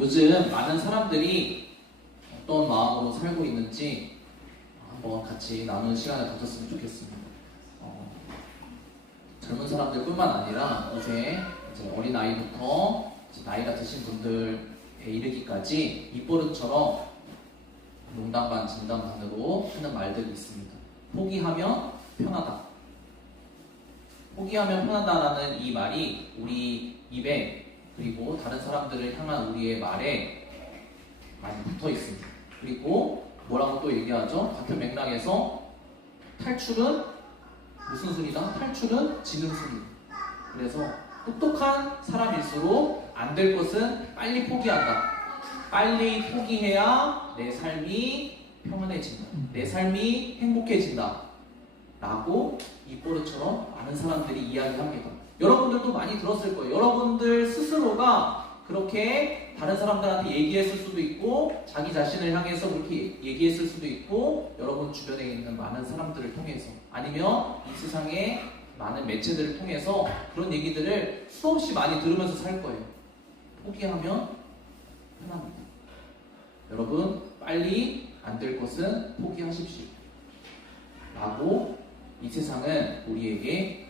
요즘 많은 사람들이 어떤 마음으로 살고 있는지 한번 같이 나누는 시간을 가졌으면 좋겠습니다. 젊은 사람들뿐만 아니라 이제 어린아이부터 나이가 드신 분들에 이르기까지 입버릇처럼 농담 반 진담 반으로 하는 말들이 있습니다. 포기하면 편하다. 포기하면 편하다라는 이 말이 우리 입에 그리고 다른 사람들을 향한 우리의 말에 많이 붙어 있습니다. 그리고 뭐라고 또 얘기하죠? 같은 맥락에서 탈출은 무슨 순이다? 탈출은 지는 순이다. 그래서 똑똑한 사람일수록 안 될 것은 빨리 포기한다. 빨리 포기해야 내 삶이 평안해진다. 내 삶이 행복해진다. 라고 입버릇처럼 많은 사람들이 이야기합니다. 여러분들도 많이 들었을 거예요. 여러분들 스스로가 그렇게 다른 사람들한테 얘기했을 수도 있고 자기 자신을 향해서 그렇게 얘기했을 수도 있고 여러분 주변에 있는 많은 사람들을 통해서 아니면 이 세상의 많은 매체들을 통해서 그런 얘기들을 수없이 많이 들으면서 살 거예요. 포기하면 편합니다. 여러분 빨리 안 될 것은 포기하십시오. 라고 이 세상은 우리에게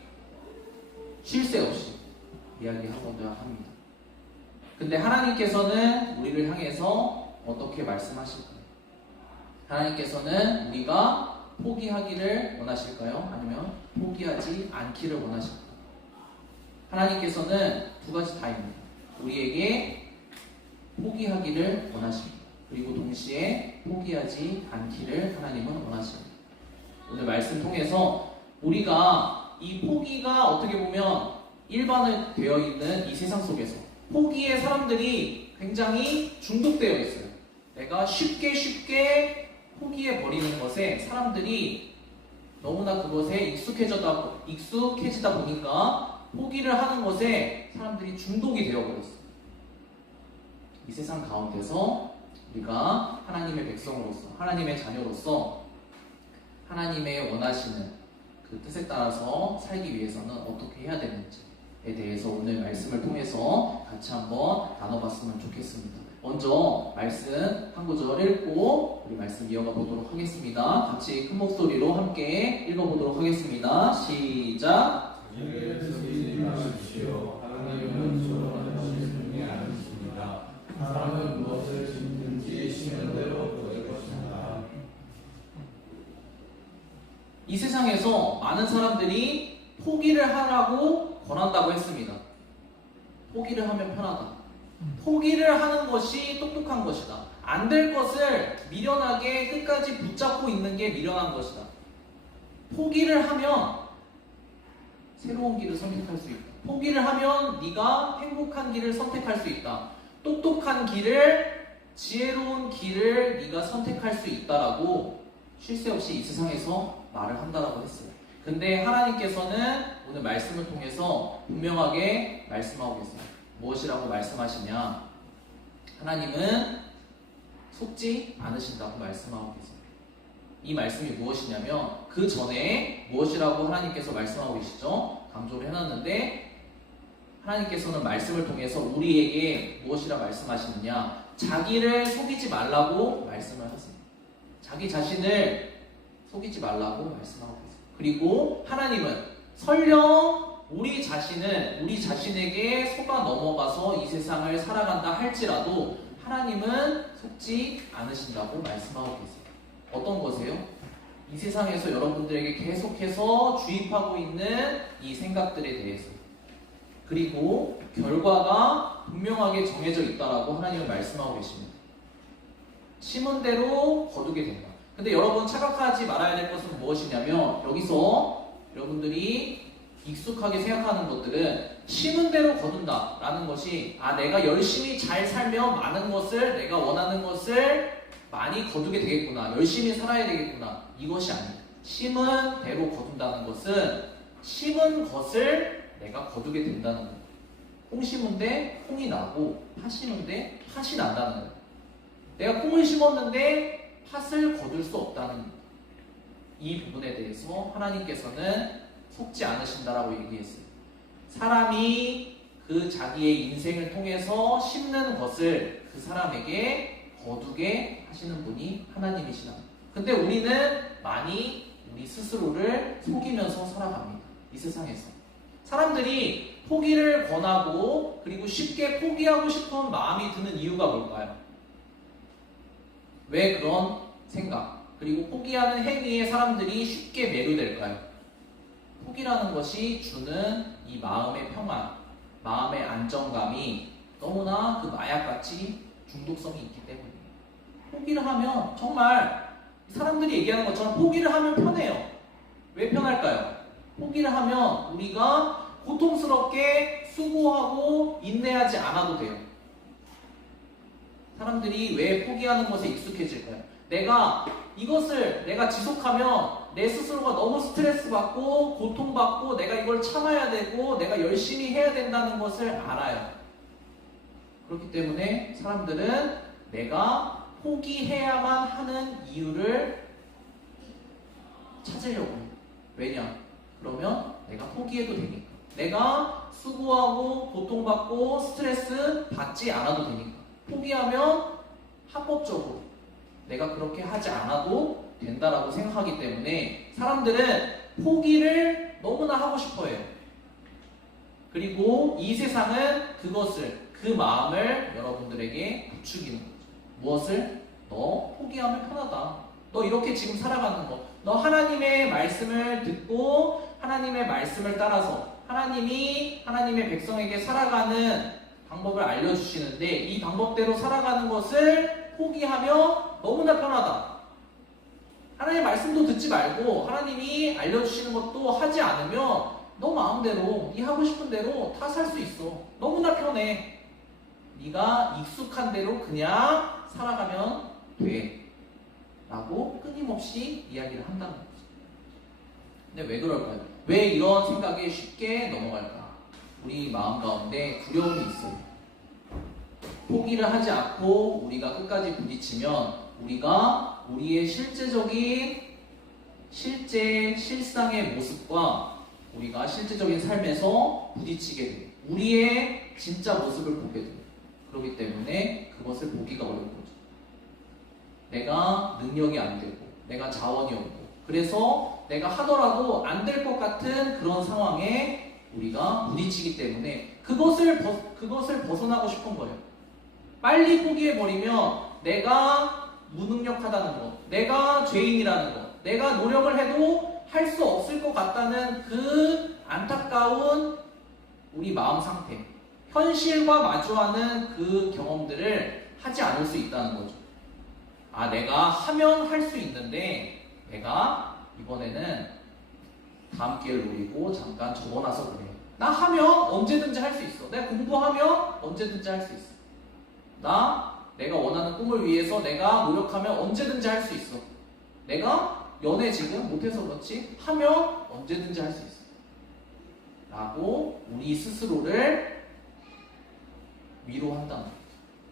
쉴 새 없이 이야기하고자 합니다. 근데 하나님께서는 우리를 향해서 어떻게 말씀하실까요? 하나님께서는 우리가 포기하기를 원하실까요? 아니면 포기하지 않기를 원하실까요? 하나님께서는 두 가지 다입니다. 우리에게 포기하기를 원하십니다. 그리고 동시에 포기하지 않기를 하나님은 원하십니다. 오늘 말씀 통해서 우리가 이 포기가 어떻게 보면 일반화 되어 있는 이 세상 속에서 포기에 사람들이 굉장히 중독되어 있어요. 내가 쉽게 포기해 버리는 것에 사람들이 너무나 그것에 익숙해지다 보니까 포기를 하는 것에 사람들이 중독이 되어 버렸어요. 이 세상 가운데서 우리가 하나님의 백성으로서 하나님의 자녀로서 하나님의 원하시는 그 뜻에 따라서 살기 위해서는 어떻게 해야 되는지에 대해서 오늘 말씀을 통해서 같이 한번 나눠봤으면 좋겠습니다. 먼저 말씀 한 구절 읽고 우리 말씀 이어가 보도록 하겠습니다. 같이 큰 목소리로 함께 읽어보도록 하겠습니다. 시작. 하나님은 조언하시는 분이 아니십니다. 사람은 무엇을 심든지 심은 대로 거둘 것입니다. 이 세상에서 많은 사람들이 포기를 하라고 권한다고 했습니다. 포기를 하면 편하다. 포기를 하는 것이 똑똑한 것이다. 안 될 것을 미련하게 끝까지 붙잡고 있는 게 미련한 것이다. 포기를 하면 새로운 길을 선택할 수 있다. 포기를 하면 네가 행복한 길을 선택할 수 있다. 똑똑한 길을, 지혜로운 길을 네가 선택할 수 있다라고 쉴 새 없이 이 세상에서 말을 한다라고 했어요. 근데 하나님께서는 오늘 말씀을 통해서 분명하게 말씀하고 계세요. 무엇이라고 말씀하시냐? 하나님은 속지 않으신다고 말씀하고 계세요. 이 말씀이 무엇이냐면 그 전에 무엇이라고 하나님께서 말씀하고 계시죠? 강조를 해놨는데 하나님께서는 말씀을 통해서 우리에게 무엇이라 말씀하시느냐? 자기를 속이지 말라고 말씀을 하세요. 자기 자신을 속이지 말라고 말씀하고 계세요. 그리고 하나님은 설령 우리 자신에게 속아 넘어가서 이 세상을 살아간다 할지라도 하나님은 속지 않으신다고 말씀하고 계세요. 어떤 것이에요? 이 세상에서 여러분들에게 계속해서 주입하고 있는 이 생각들에 대해서 그리고 결과가 분명하게 정해져 있다라고 하나님은 말씀하고 계십니다. 심은 대로 거두게 된다. 근데 여러분 착각하지 말아야 될 것은 무엇이냐면 여기서 여러분들이 익숙하게 생각하는 것들은 심은 대로 거둔다 라는 것이 내가 열심히 잘 살면 많은 것을 내가 원하는 것을 많이 거두게 되겠구나, 열심히 살아야 되겠구나, 이것이 아니다. 심은 대로 거둔다는 것은 심은 것을 내가 거두게 된다는 거예요. 콩 심은데 콩이 나고 팥 심은데 팥이 난다는 거예요. 내가 콩을 심었는데 팥을 거둘 수 없다는 이 부분에 대해서 하나님께서는 속지 않으신다라고 얘기했어요. 사람이 그 자기의 인생을 통해서 심는 것을 그 사람에게 거두게 하시는 분이 하나님이시다. 근데 우리는 많이 우리 스스로를 속이면서 살아갑니다. 이 세상에서. 사람들이 포기를 권하고 그리고 쉽게 포기하고 싶은 마음이 드는 이유가 뭘까요? 왜 그런 생각 그리고 포기하는 행위에 사람들이 쉽게 매료될까요? 포기라는 것이 주는 이 마음의 평안, 마음의 안정감이 너무나 그 마약같이 중독성이 있기 때문이에요. 포기를 하면 정말 사람들이 얘기하는 것처럼 포기를 하면 편해요. 왜 편할까요? 포기를 하면 우리가 고통스럽게 수고하고 인내하지 않아도 돼요. 사람들이 왜 포기하는 것에 익숙해질까요? 내가 이것을 내가 지속하면 내 스스로가 너무 스트레스 받고 고통받고 내가 이걸 참아야 되고 내가 열심히 해야 된다는 것을 알아요. 그렇기 때문에 사람들은 내가 포기해야만 하는 이유를 찾으려고 해요. 왜냐? 그러면 내가 포기해도 되니까. 내가 수고하고 고통받고 스트레스 받지 않아도 되니까. 포기하면 합법적으로 내가 그렇게 하지 않아도 된다라고 생각하기 때문에 사람들은 포기를 너무나 하고 싶어 해요. 그리고 이 세상은 그 마음을 여러분들에게 부추기는 거죠. 무엇을? 너 포기하면 편하다. 너 이렇게 지금 살아가는 거. 너 하나님의 말씀을 듣고 하나님의 말씀을 따라서 하나님이 하나님의 백성에게 살아가는 방법을 알려주시는데 이 방법대로 살아가는 것을 포기하면 너무나 편하다. 하나님의 말씀도 듣지 말고 하나님이 알려주시는 것도 하지 않으면 너 마음대로 네 하고 싶은 대로 다 살 수 있어. 너무나 편해. 네가 익숙한 대로 그냥 살아가면 돼 라고 끊임없이 이야기를 한다는 거죠. 근데 왜 그럴까요? 왜 이런 생각에 쉽게 넘어갈까? 우리 마음 가운데 두려움이 있어요. 포기를 하지 않고 우리가 끝까지 부딪히면 우리가 우리의 실상의 모습과 우리가 실제적인 삶에서 부딪히게 돼요. 우리의 진짜 모습을 보게 돼요. 그렇기 때문에 그것을 보기가 어려운 거죠. 내가 능력이 안 되고 내가 자원이 없고 그래서 내가 하더라도 안 될 것 같은 그런 상황에 우리가 부딪히기 때문에 그것을 벗어나고 싶은 거예요. 빨리 포기해버리면 내가 무능력하다는 것, 내가 죄인이라는 것, 내가 노력을 해도 할 수 없을 것 같다는 그 안타까운 우리 마음 상태, 현실과 마주하는 그 경험들을 하지 않을 수 있다는 거죠. 아, 내가 하면 할 수 있는데 내가 이번에는 다음 기회를 노리고 잠깐 접어놔서 그래. 나 하면 언제든지 할 수 있어. 내가 공부하면 언제든지 할 수 있어. 내가 원하는 꿈을 위해서 내가 노력하면 언제든지 할 수 있어. 내가 연애 지금 못해서 그렇지 하면 언제든지 할 수 있어 라고 우리 스스로를 위로한다는 거죠.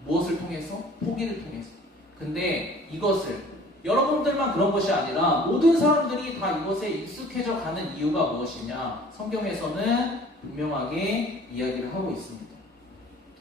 무엇을 통해서? 포기를 통해서. 근데 이것을 여러분들만 그런 것이 아니라 모든 사람들이 다 이것에 익숙해져 가는 이유가 무엇이냐? 성경에서는 분명하게 이야기를 하고 있습니다.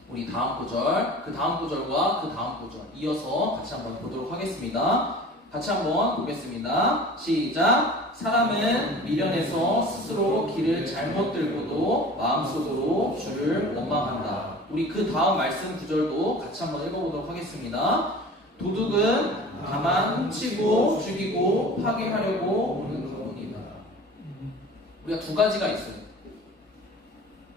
우리 다음 구절, 그 다음 구절과 그 다음 구절 이어서 같이 한번 보도록 하겠습니다. 같이 한번 보겠습니다. 시작! 사람은 미련해서 스스로 길을 잘못 들고도 마음속으로 주를 원망한다. 우리 그 다음 말씀 구절도 같이 한번 읽어보도록 하겠습니다. 도둑은 다만 훔치고 죽이고 파괴하려고 오는 것뿐이다. 우리가 두 가지가 있어요.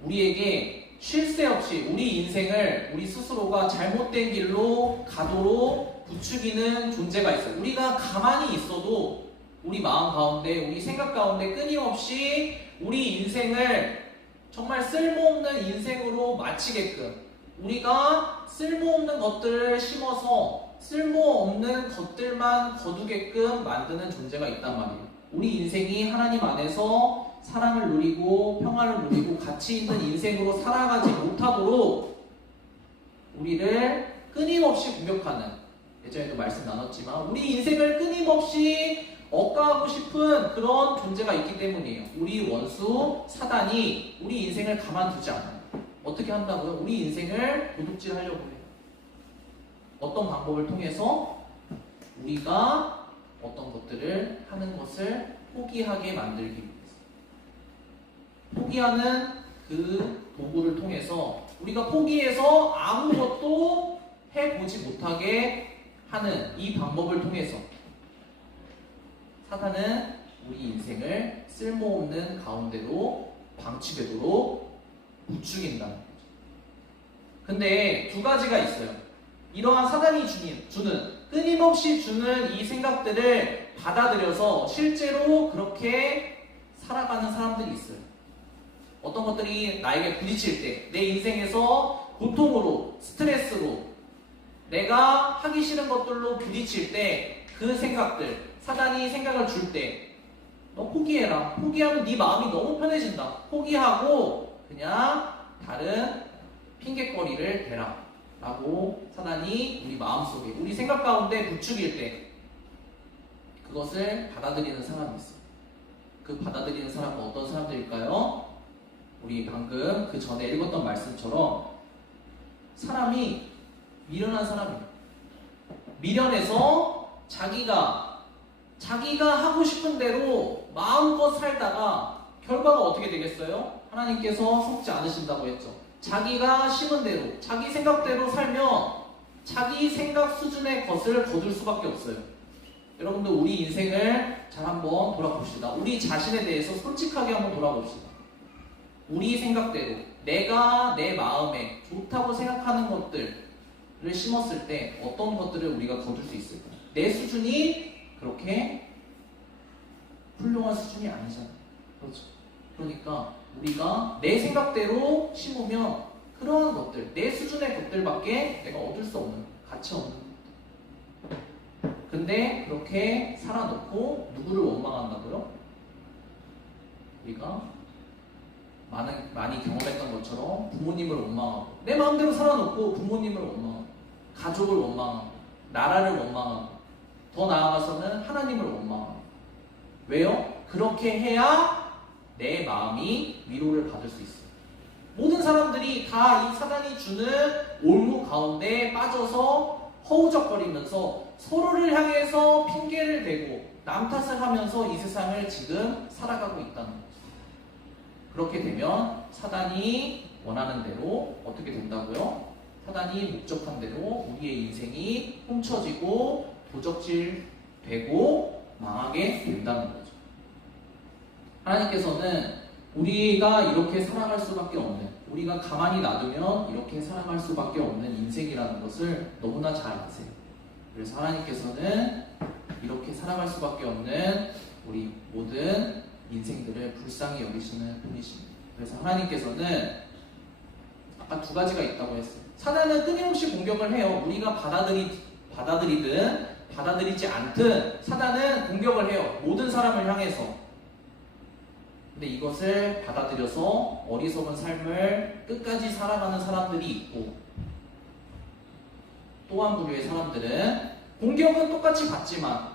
우리에게 쉴 새 없이 우리 인생을 우리 스스로가 잘못된 길로 가도록 부추기는 존재가 있어요. 우리가 가만히 있어도 우리 마음 가운데, 우리 생각 가운데 끊임없이 우리 인생을 정말 쓸모없는 인생으로 마치게끔 우리가 쓸모없는 것들을 심어서 쓸모없는 것들만 거두게끔 만드는 존재가 있단 말이에요. 우리 인생이 하나님 안에서 사랑을 누리고 평화를 누리고 가치 있는 인생으로 살아가지 못하도록 우리를 끊임없이 공격하는, 예전에도 말씀 나눴지만 우리 인생을 끊임없이 억까하고 싶은 그런 존재가 있기 때문이에요. 우리 원수 사단이 우리 인생을 가만두지 않아요. 어떻게 한다고요? 우리 인생을 도둑질하려고 해요. 어떤 방법을 통해서 우리가 어떤 것들을 하는 것을 포기하게 만들기 위해서. 포기하는 그 도구를 통해서 우리가 포기해서 아무것도 해보지 못하게 하는 이 방법을 통해서 사탄은 우리 인생을 쓸모없는 가운데로 방치되도록 부추긴다는 거죠. 근데 두 가지가 있어요. 이러한 사단이 주는 끊임없이 주는 이 생각들을 받아들여서 실제로 그렇게 살아가는 사람들이 있어요. 어떤 것들이 나에게 부딪힐 때, 내 인생에서 고통으로, 스트레스로, 내가 하기 싫은 것들로 부딪힐 때 그 생각들, 사단이 생각을 줄 때 너 포기해라. 포기하면 네 마음이 너무 편해진다. 포기하고 그냥 다른 핑계거리를 대라 라고 사단이 우리 마음속에, 우리 생각 가운데 부추길 때 그것을 받아들이는 사람이 있어요. 그 받아들이는 사람은 어떤 사람들일까요? 우리 방금 그 전에 읽었던 말씀처럼 사람이 미련한 사람이에요. 미련해서 자기가 하고 싶은 대로 마음껏 살다가 결과가 어떻게 되겠어요? 하나님께서 속지 않으신다고 했죠. 자기가 심은 대로, 자기 생각대로 살면 자기 생각 수준의 것을 거둘 수밖에 없어요. 여러분들 우리 인생을 잘 한번 돌아봅시다. 우리 자신에 대해서 솔직하게 한번 돌아봅시다. 우리 생각대로 내가 내 마음에 좋다고 생각하는 것들을 심었을 때 어떤 것들을 우리가 거둘 수 있을까? 내 수준이 그렇게 훌륭한 수준이 아니잖아요. 그렇죠? 그러니까 우리가 내 생각대로 심으면 그러한 것들, 내 수준의 것들밖에 내가 얻을 수 없는, 가치 없는 것들. 근데 그렇게 살아놓고 누구를 원망한다고요? 우리가 많이 경험했던 것처럼 부모님을 원망하고, 내 마음대로 살아놓고 부모님을 원망하고, 가족을 원망하고, 나라를 원망하고, 더 나아가서는 하나님을 원망하고. 왜요? 그렇게 해야 내 마음이 위로를 받을 수 있어요. 모든 사람들이 다 이 사단이 주는 올무 가운데 빠져서 허우적거리면서 서로를 향해서 핑계를 대고 남 탓을 하면서 이 세상을 지금 살아가고 있다는 거죠. 그렇게 되면 사단이 원하는 대로 어떻게 된다고요? 사단이 목적한 대로 우리의 인생이 훔쳐지고 도적질되고 망하게 된다는 거죠. 하나님께서는 우리가 이렇게 살아갈 수밖에 없는, 우리가 가만히 놔두면 이렇게 살아갈 수밖에 없는 인생이라는 것을 너무나 잘 아세요. 그래서 하나님께서는 이렇게 살아갈 수밖에 없는 우리 모든 인생들을 불쌍히 여기시는 분이십니다. 그래서 하나님께서는 아까 두 가지가 있다고 했어요. 사단은 끊임없이 공격을 해요. 우리가 받아들이든 받아들이지 않든 사단은 공격을 해요. 모든 사람을 향해서. 근데 이것을 받아들여서 어리석은 삶을 끝까지 살아가는 사람들이 있고, 또 한 부류의 사람들은 공격은 똑같이 받지만,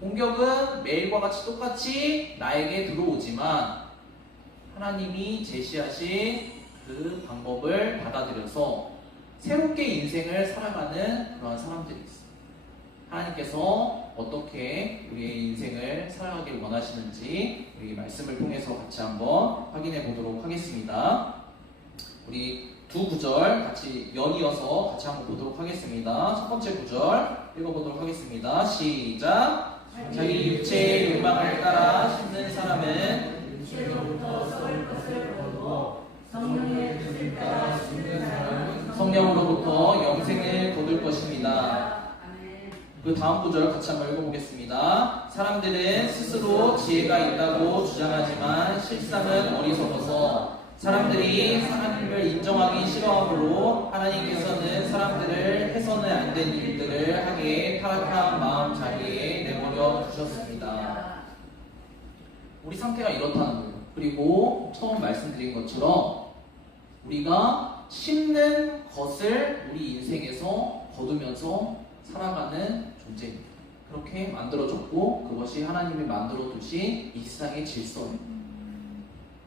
공격은 매일과 같이 똑같이 나에게 들어오지만 하나님이 제시하신 그 방법을 받아들여서 새롭게 인생을 살아가는 그러한 사람들이 있어요. 하나님께서 어떻게 우리의 인생을 살아가길 원하시는지 우리 말씀을 통해서 같이 한번 확인해 보도록 하겠습니다. 우리 두 구절 같이 연이어서 같이 한번 보도록 하겠습니다. 첫 번째 구절 읽어보도록 하겠습니다. 시작. 자기 육체의 욕망을 따라 심는 사람은 육체로부터 썩을 것을 거두고 성령의 뜻을 따라 심는 사람은 성령으로부터 영생을 거둘 것입니다. 그 다음 구절 같이 한번 읽어보겠습니다. 사람들은 스스로 지혜가 있다고 주장하지만 실상은 어리석어서 사람들이 하나님을 인정하기 싫어하므로 하나님께서는 사람들을 해서는 안 된 일들을 하게 타락한 마음 자리에 내버려 두셨습니다. 우리 상태가 이렇다는 거예요. 그리고 처음 말씀드린 것처럼 우리가 심는 것을 우리 인생에서 거두면서 살아가는 존재입니다. 그렇게 만들어졌고 그것이 하나님이 만들어 두신 이 세상의 질서예요.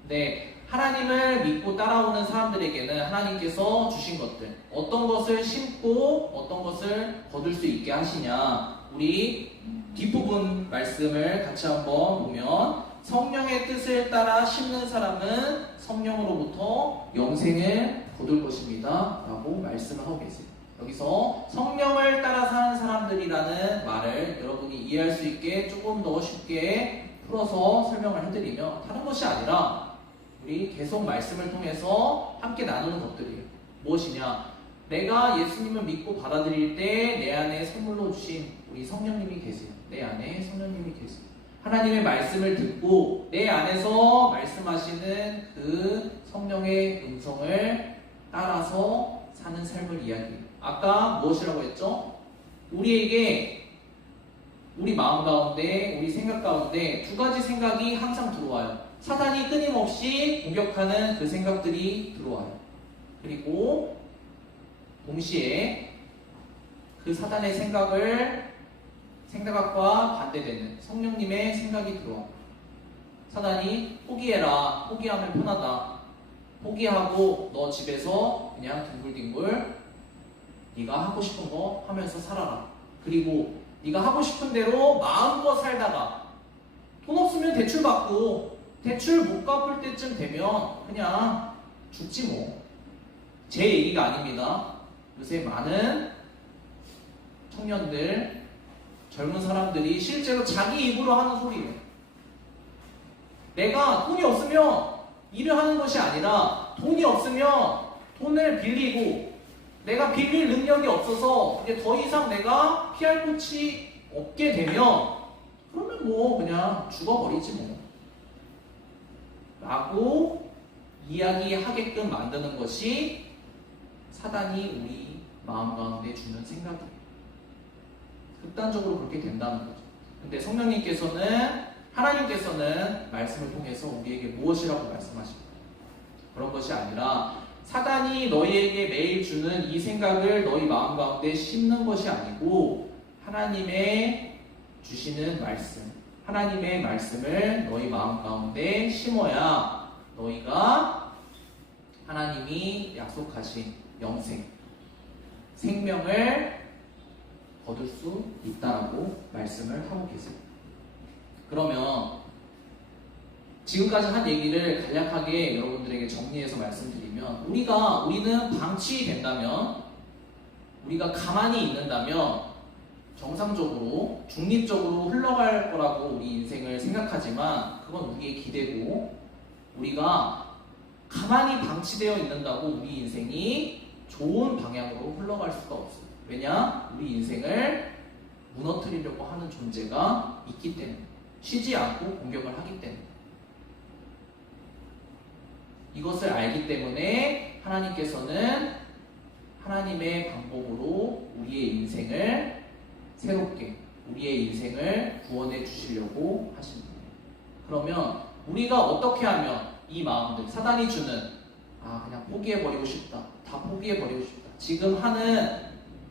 네, 하나님을 믿고 따라오는 사람들에게는 하나님께서 주신 것들, 어떤 것을 심고 어떤 것을 거둘 수 있게 하시냐. 우리 뒷부분 말씀을 같이 한번 보면, 성령의 뜻을 따라 심는 사람은 성령으로부터 영생을 거둘 것입니다 라고 말씀을 하고 계세요. 여기서 성령을 따라 사는 사람들이라는 말을 여러분이 이해할 수 있게 조금 더 쉽게 풀어서 설명을 해드리면, 다른 것이 아니라 우리 계속 말씀을 통해서 함께 나누는 것들이에요. 무엇이냐? 내가 예수님을 믿고 받아들일 때 내 안에 선물로 주신 우리 성령님이 계세요. 내 안에 성령님이 계세요. 하나님의 말씀을 듣고 내 안에서 말씀하시는 그 성령의 음성을 따라서 사는 삶을 이야기해요. 아까 무엇이라고 했죠? 우리에게 우리 마음 가운데, 우리 생각 가운데 두 가지 생각이 항상 들어와요. 사단이 끊임없이 공격하는 그 생각들이 들어와요. 그리고 동시에 그 사단의 생각과 반대되는 성령님의 생각이 들어와요. 사단이 포기해라, 포기하면 편하다, 포기하고 너 집에서 그냥 뒹굴뒹굴 네가 하고 싶은 거 하면서 살아라. 그리고 네가 하고 싶은 대로 마음껏 살다가 돈 없으면 대출 받고 대출 못 갚을 때쯤 되면 그냥 죽지 뭐. 제 얘기가 아닙니다. 요새 많은 청년들, 젊은 사람들이 실제로 자기 입으로 하는 소리예요. 내가 돈이 없으면 일을 하는 것이 아니라, 돈이 없으면 돈을 빌리고 내가 빌릴 능력이 없어서 이제 더 이상 내가 피할 곳이 없게 되면 그러면 뭐 그냥 죽어버리지 뭐 라고 이야기하게끔 만드는 것이 사단이 우리 마음 가운데 주는 생각이에요. 극단적으로 그렇게 된다는 거죠. 근데 성령님께서는, 하나님께서는 말씀을 통해서 우리에게 무엇이라고 말씀하십니까? 그런 것이 아니라 사단이 너희에게 매일 주는 이 생각을 너희 마음 가운데 심는 것이 아니고, 하나님의 주시는 말씀, 하나님의 말씀을 너희 마음 가운데 심어야 너희가 하나님이 약속하신 영생, 생명을 거둘 수 있다라고 말씀을 하고 계세요. 그러면 지금까지 한 얘기를 간략하게 여러분들에게 정리해서 말씀드리면, 우리는 방치된다면, 우리가 가만히 있는다면 정상적으로 중립적으로 흘러갈 거라고 우리 인생을 생각하지만, 그건 우리의 기대고, 우리가 가만히 방치되어 있는다고 우리 인생이 좋은 방향으로 흘러갈 수가 없어요. 왜냐? 우리 인생을 무너뜨리려고 하는 존재가 있기 때문에, 쉬지 않고 공격을 하기 때문에. 이것을 알기 때문에 하나님께서는 하나님의 방법으로 우리의 인생을 새롭게, 우리의 인생을 구원해 주시려고 하십니다. 그러면 우리가 어떻게 하면 이 마음들, 사단이 주는 그냥 포기해버리고 싶다, 다 포기해버리고 싶다, 지금 하는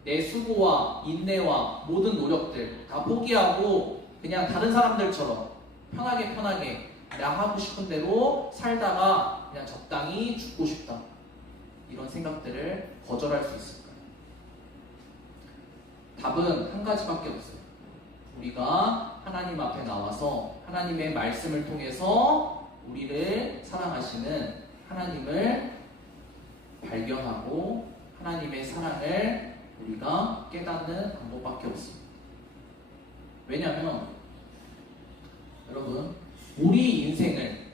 내 수고와 인내와 모든 노력들 다 포기하고 그냥 다른 사람들처럼 편하게 나 하고 싶은 대로 살다가 그냥 적당히 죽고 싶다, 이런 생각들을 거절할 수 있을까요? 답은 한 가지밖에 없어요. 우리가 하나님 앞에 나와서 하나님의 말씀을 통해서 우리를 사랑하시는 하나님을 발견하고 하나님의 사랑을 우리가 깨닫는 방법밖에 없습니다. 왜냐하면 여러분, 우리 인생을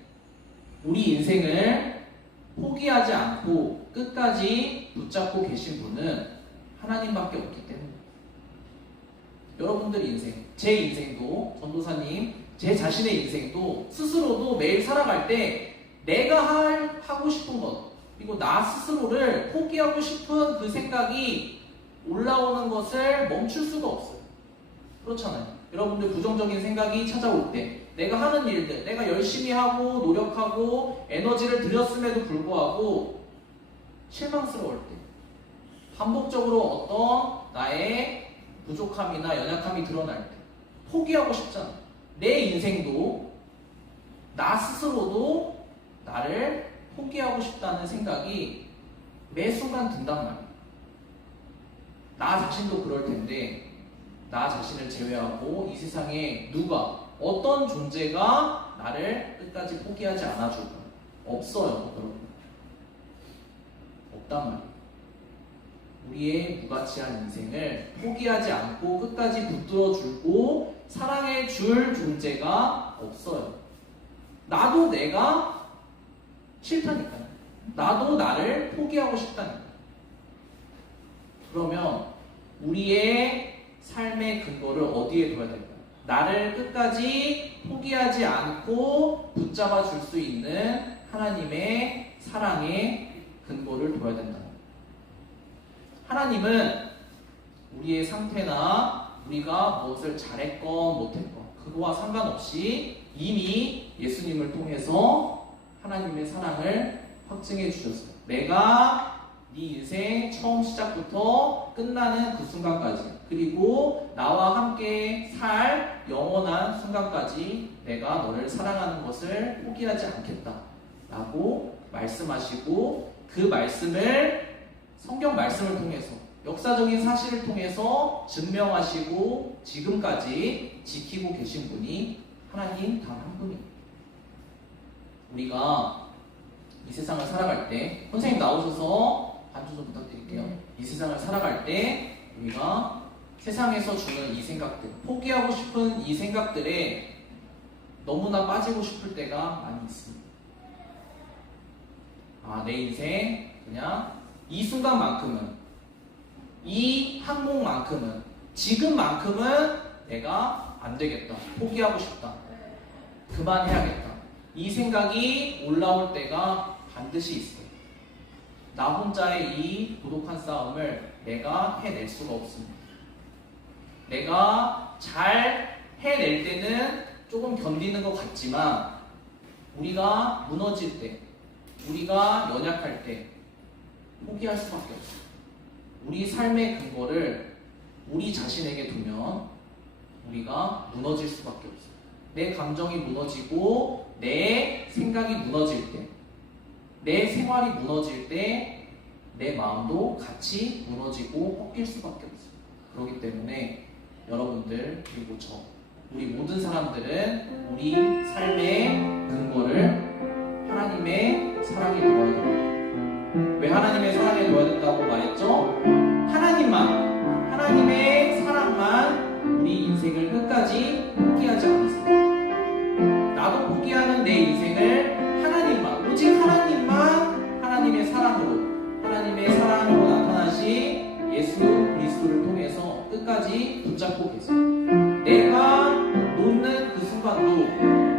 포기하지 않고 끝까지 붙잡고 계신 분은 하나님밖에 없기 때문입니다. 여러분들 인생, 제 인생도, 전도사님, 제 자신의 인생도 스스로도 매일 살아갈 때 내가 하고 싶은 것, 그리고 나 스스로를 포기하고 싶은 그 생각이 올라오는 것을 멈출 수가 없어요. 그렇잖아요. 여러분들 부정적인 생각이 찾아올 때, 내가 하는 일들, 내가 열심히 하고 노력하고 에너지를 들였음에도 불구하고 실망스러울 때, 반복적으로 어떤 나의 부족함이나 연약함이 드러날 때 포기하고 싶잖아. 내 인생도, 나 스스로도 나를 포기하고 싶다는 생각이 매 순간 든단 말이에요. 나 자신도 그럴 텐데 나 자신을 제외하고 이 세상에 누가 어떤 존재가 나를 끝까지 포기하지 않아줄까? 없어요, 여러분. 없단 말이에요. 우리의 무가치한 인생을 포기하지 않고 끝까지 붙들어주고 사랑해줄 존재가 없어요. 나도 내가 싫다니까요. 나도 나를 포기하고 싶다니까요. 그러면 우리의 삶의 근거를 어디에 둬야 될까요? 나를 끝까지 포기하지 않고 붙잡아 줄 수 있는 하나님의 사랑의 근거를 둬야 된다. 하나님은 우리의 상태나 우리가 무엇을 잘했건 못했건 그거와 상관없이 이미 예수님을 통해서 하나님의 사랑을 확증해 주셨어요. 내가 네 인생 처음 시작부터 끝나는 그 순간까지, 그리고 나와 함께 살 영원한 순간까지 내가 너를 사랑하는 것을 포기하지 않겠다 라고 말씀하시고, 그 말씀을 성경 말씀을 통해서 역사적인 사실을 통해서 증명하시고 지금까지 지키고 계신 분이 하나님 단 한 분입니다. 우리가 이 세상을 살아갈 때, 선생님 나오셔서 반주 좀 부탁드릴게요. 이 세상을 살아갈 때 우리가 세상에서 주는 이 생각들, 포기하고 싶은 이 생각들에 너무나 빠지고 싶을 때가 많이 있습니다. 내 인생 그냥 이 순간만큼은, 이 항목만큼은, 지금만큼은 내가 안 되겠다, 포기하고 싶다, 그만해야겠다, 이 생각이 올라올 때가 반드시 있어요. 나 혼자의 이 고독한 싸움을 내가 해낼 수가 없습니다. 내가 잘 해낼 때는 조금 견디는 것 같지만 우리가 무너질 때, 우리가 연약할 때 포기할 수밖에 없어요. 우리 삶의 근거를 우리 자신에게 두면 우리가 무너질 수밖에 없어요. 내 감정이 무너지고 내 생각이 무너질 때, 내 생활이 무너질 때 내 마음도 같이 무너지고 꺾일 수밖에 없어요. 그렇기 때문에 여러분들, 그리고 우리 모든 사람들은 우리 삶의 근거를 하나님의 사랑에 놓아야 됩니다. 왜 하나님의 사랑에 놓아야 된다고 말했죠? 하나님의 사랑만 우리 인생을 끝까지 포기하지 않으세요. 나도 포기하는 내 인생을 하나님만, 오직 하나님만 하나님의 사랑으로 나타나신 예수 그리스도를 통해서 끝까지 붙잡고 계세요. 내가 놓는 그 순간도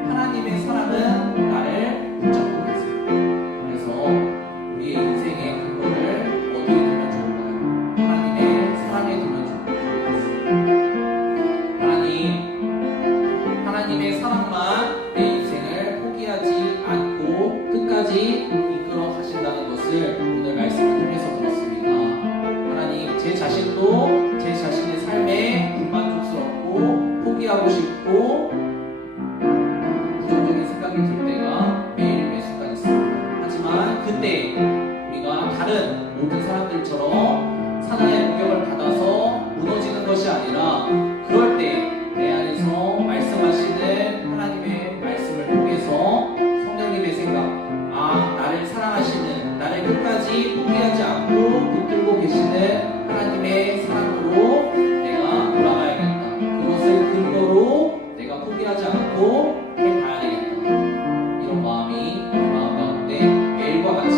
하나님의 사랑은 나를 붙잡고 계세요. 그래서 우리의 인생의 근거를 어디에 두면 좋을까요? 하나님의 사랑에 두면 좋을까요? 하나님의 사랑만 내 인생을 포기하지 않고 끝까지 이끌어 가신다는 것을 오늘 말씀을 통해서 들었습니다. 하나님, 제 자신도 제 자신의 삶에 불만족스럽고 포기하고 싶고 부정적인 생각이 들 때가 매일 매 순간 있습니다. 하지만 그때 우리가 다른 모든 사람들처럼 사단의 공격을 받아서 무너지는 것이 아니라, 그럴 때 내 안에서 말씀하시는 하나님의 말씀을 통해서 성령님의 생각, 나를 사랑하시는, 나를 끝까지 포기하지 않고 붙들고 계시는 하나님의 사랑으로 내가 돌아가야겠다, 그것을 근거로 내가 포기하지 않고 해봐야 되겠다, 이런 마음이 우리 마음 가운데 매일과 같이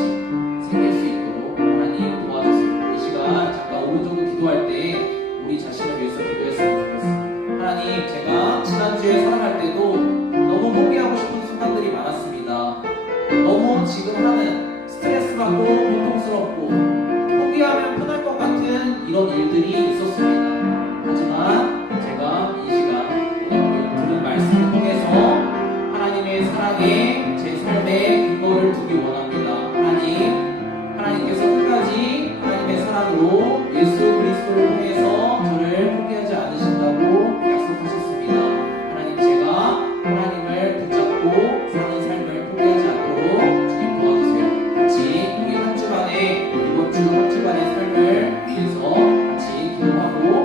생길 수 있도록 하나님 도와주세요. 이 시간 잠깐 5분 정도 기도할 때 우리 자신을 위해서 기도했으면 좋겠습니다. 하나님, 제가 지난주에 살아갈 때도 너무 포기하고 싶은 순간들이 많았습니다. 너무 지금 하는 스트레스 받고 고통스럽고 주는 한 주간의 삶을 위해서 같이 기도하고